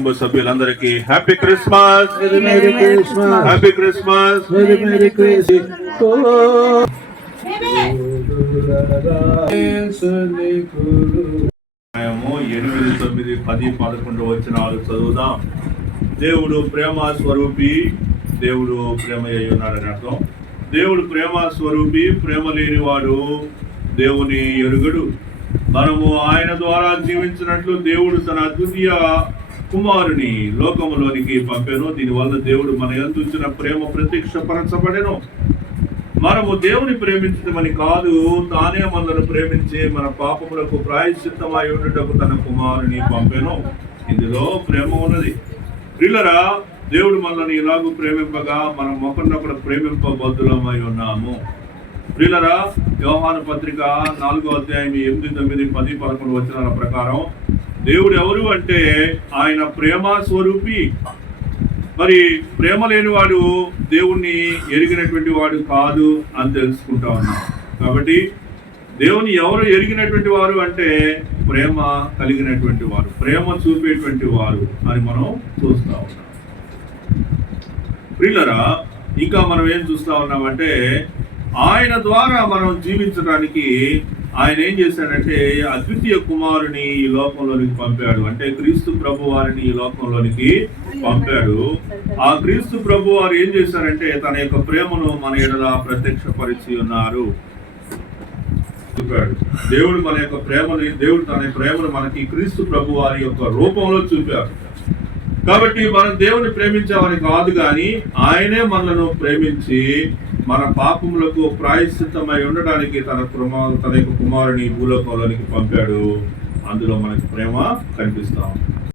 కుటుంబ సభ్యులందరికీ happy Christmas, happy Christmas. మేము 8, 9, 10, 11 వచనాలు చదువుదాం. దేవుడు ప్రేమ స్వరూపి, దేవుడు ప్రేమ అయి ఉన్నాడని అర్థం. దేవుడు ప్రేమ స్వరూపి, ప్రేమ లేనివాడు దేవుని ఎరుగడు. మనము ఆయన ద్వారా జీవించినట్లు దేవుడు తన అద్వితీయ కుమారుని లోకములోనికి పంపెను. దీనివల్ల దేవుడు మన యందు ఉంచిన ప్రేమ ప్రత్యక్షపరచబడెను. మనము దేవుని ప్రేమించటమని కాదు, తానే మనల్ని ప్రేమించి మన పాపములకు ప్రాయశ్చిత్తమై ఉండుటకు తన కుమారుని పంపెను. ఇందులో ప్రేమ ఉన్నది. ప్రియులారా, దేవుడు మనల్ని ఇలాగూ ప్రేమింపగా మనం ఒకరినొకరు ప్రేమింపబద్ధులమై ఉన్నాము. ప్రియులారా, యోహాను పత్రిక 4వ అధ్యాయం 8, 9, 10, 11 వచనాల ప్రకారం దేవుడు ఎవరు అంటే ఆయన ప్రేమ స్వరూపి. మరి ప్రేమ లేనివాడు దేవుణ్ణి ఎరిగినటువంటి వాడు కాదు అని తెలుసుకుంటా ఉన్నాం. కాబట్టి దేవుని ఎవరు ఎరిగినటువంటి వారు అంటే ప్రేమ కలిగినటువంటి వారు, ప్రేమ చూపేటువంటి వారు అని మనం చూస్తూ ఉన్నాం. ప్రియులారా, ఇంకా మనం ఏం చూస్తూ ఉన్నామంటే ఆయన ద్వారా మనం జీవించడానికి ఆయన ఏం చేశాడంటే అద్వితీయ కుమారుని ఈ లోకంలోనికి పంపాడు. అంటే క్రీస్తు ప్రభు వారిని ఈ లోకంలోనికి పంపాడు. ఆ క్రీస్తు ప్రభు వారు ఏం చేశారంటే తన యొక్క ప్రేమను మన ఎడల ప్రత్యక్షపరిచి ఉన్నారు. దేవుడు మన యొక్క ప్రేమని, దేవుడు తన ప్రేమను మనకి క్రీస్తు ప్రభు వారి యొక్క రూపంలో చూపారు. కాబట్టి మనం దేవుని ప్రేమించామని కాదు, కానీ ఆయనే మనలను ప్రేమించి మన పాపములకు ప్రాయశ్చిత్తమై ఉండడానికి తన యొక్క కుమారుని భూలోకంలోనికి పంపాడు. అందులో మనకి ప్రేమ కనిపిస్తాం.